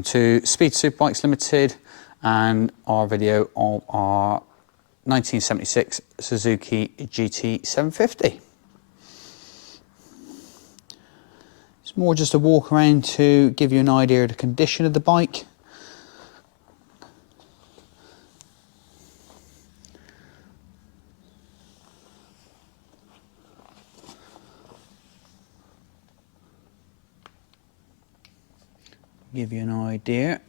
Welcome to Speed Superbikes Limited and our video of our 1976 Suzuki GT750. It's more just a walk around to give you an idea of the condition of the bike. Give you an idea.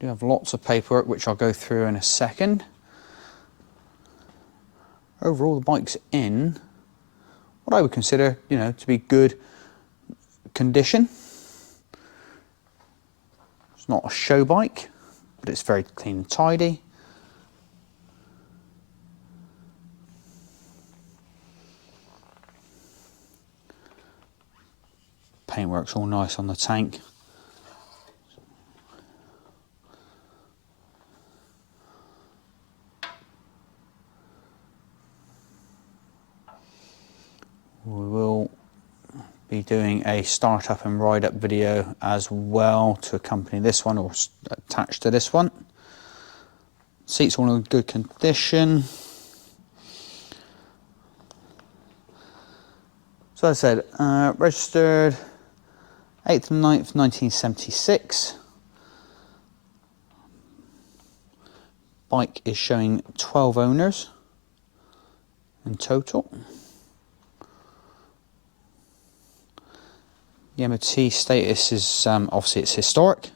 Do have lots of paperwork which I'll go through in a second. Overall, the bike's in what I would consider, to be good condition. It's not a show bike, but it's very clean and tidy. Paintwork's all nice on the tank. We will be doing a start-up and ride-up video as well to accompany this one, or attached to this one. Seats all in good condition. So as I said, registered 8th and 9th 1976. Bike is showing 12 owners in total. The MOT status is obviously it's historic.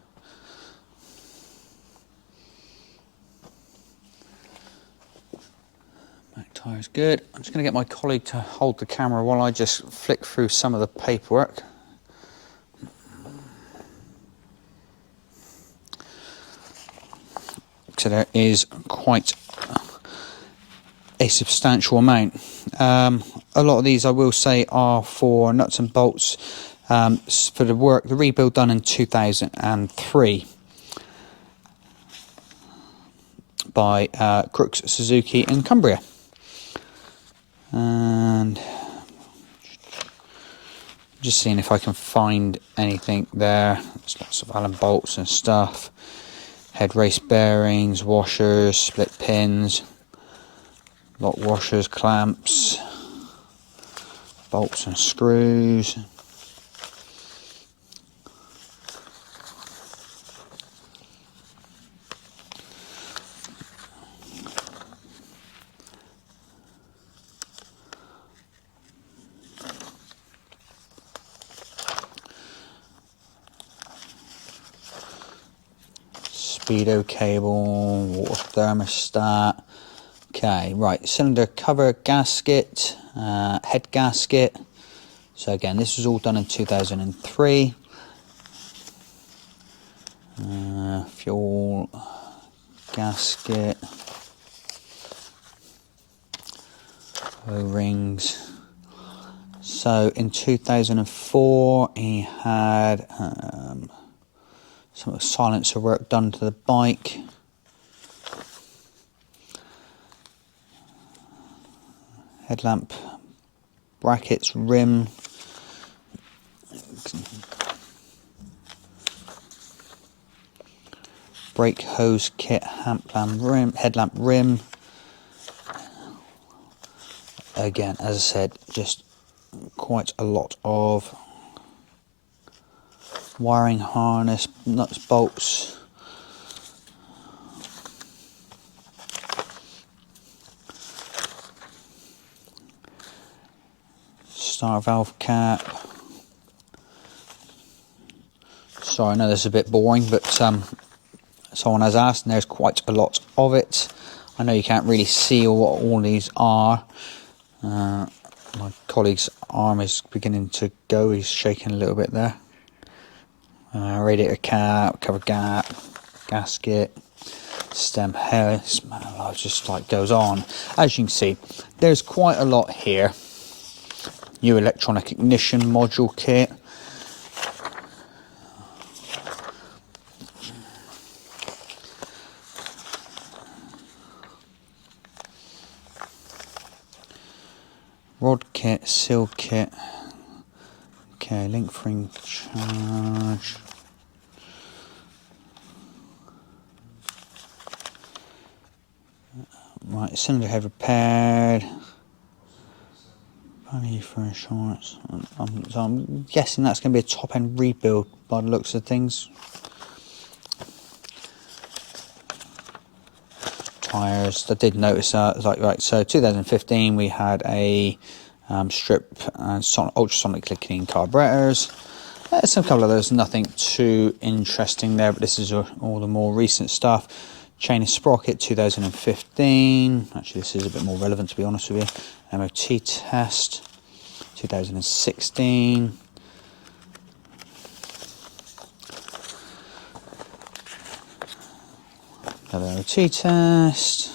Back tyre's good. I'm just going to get my colleague to hold the camera while I just flick through some of the paperwork. So there is quite a substantial amount. A lot of these, I will say, are for nuts and bolts. For the rebuild done in 2003 by Crooks Suzuki in Cumbria. And just seeing if I can find anything there. There's lots of Allen bolts and stuff. Head race bearings, washers, split pins, lock washers, clamps, bolts and screws. Speedo cable, water thermostat. Okay, right, cylinder cover gasket, head gasket. So again, this was all done in 2003. Fuel gasket, O-rings. So in 2004, he had some silencer work done to the bike. Headlamp brackets, rim. Brake hose kit, headlamp rim. Again, as I said, just quite a lot of wiring harness, nuts, bolts. Start valve cap. Sorry, I know this is a bit boring, but someone has asked, and there's quite a lot of it. I know you can't really see what all these are. My colleague's arm is beginning to go, he's shaking a little bit there. Radiator cap, cover gap, gasket, stem head. It just goes on. As you can see, there's quite a lot here. New electronic ignition module kit. Rod kit, seal kit. Okay, link ring charge. Right, cylinder head repaired. Money for insurance. So I'm guessing that's going to be a top end rebuild by the looks of things. Tyres. I did notice right. So 2015 we had a strip and ultrasonically clean carburetors. Some couple of those, nothing too interesting there, but this is all the more recent stuff. Chain and sprocket 2015. Actually, this is a bit more relevant, to be honest with you. MOT test 2016. Another MOT test.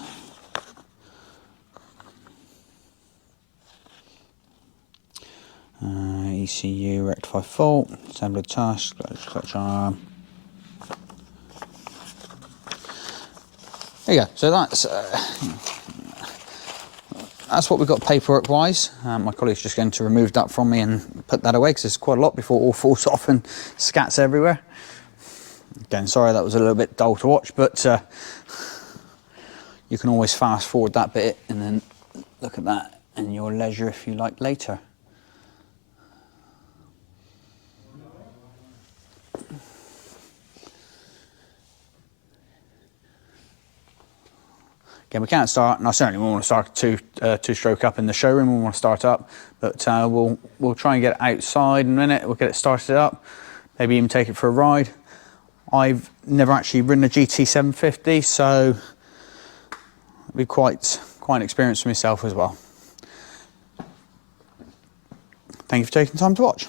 ECU rectify fault. Assembly task. Clutch arm. There you go. So that's what we've got paperwork wise. My colleague's just going to remove that from me and put that away because there's quite a lot before it all falls off and scats everywhere. Again, sorry that was a little bit dull to watch, but you can always fast forward that bit and then look at that in your leisure if you like later. Again, we can't start, and I certainly won't want to start a two-stroke up in the showroom. We want to start up, but we'll try and get it outside in a minute. We'll get it started up, maybe even take it for a ride. I've never actually ridden a GT750, so it'll be quite an experience for myself as well. Thank you for taking the time to watch.